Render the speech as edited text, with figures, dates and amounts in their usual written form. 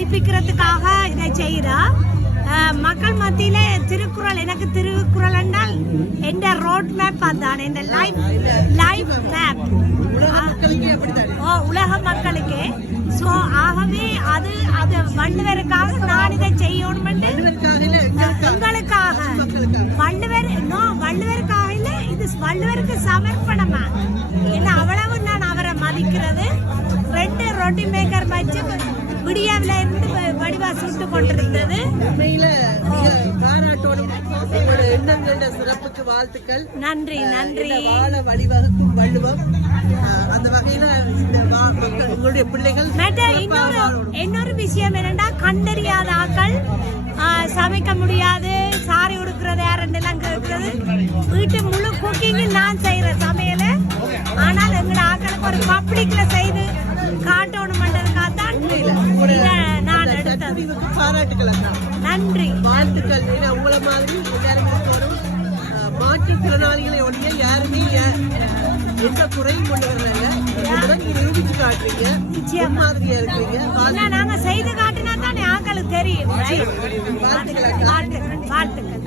படிப்பிக்கிறதுக்காக இதை செய்தா. மக்கள் மத்தியில திருக்குறள், எனக்கு திருக்குறள் என்றால் எந்த ரோட் மேப் அதான், இந்த லைஃப் மேப் உலக மக்களுக்கே. ஸோ ஆகவே அது வள்ளுவருக்காக நான் இதை செய்யணும், உங்களுக்காக. வள்ளுவருக்காக இல்லை, இது வள்ளுவருக்கு சமர்ப்பணமா. ஏன்னா அவ்வளவு நான் அவரை மதிக்கிறது. 2 ரொட்டி மேக்கர் வச்சு விடியாவில இருந்து வடிவா சுட்டு கொண்டிருந்தது. சிறப்புக்கு வாழ்த்துக்கள். நன்றி நன்றி. வாழ வழிவகுக்கும் வள்ளுவம். அந்த வகையில உங்களுடைய பிள்ளைகள். இன்னொரு விஷயம் என்னன்னா, கண்டறியாத ஆக்கள் சமைக்க முடியாது, சாரி உடுக்கிறது யாரெல்லாம் கேட்கறது. வீட்டு முழு குக்கிங் நான் செய்யற சமையல. ஆனால் எங்களோட ஆக்களுக்கு ஒரு பப்ளிக்ல செய்து காட்டணும்ன்றதுக்காக தான் நான் எடுத்தது. பாராட்டுக்கள். நன்றி, வாழ்த்துக்கள். உங்களை மாதிரி எல்லாரும் மாற்றுத்திறனாளிகளை ஒழிய யாருமே எந்த குறையும் கொண்டு வர்றாங்க. நிரூபிச்சு காட்டுறீங்க, மாதிரியா இருக்கிறீங்க. நாங்க செய்து காட்டினா தானே ஆக்களுக்கு தெரியும். வாழ்த்துக்கள்.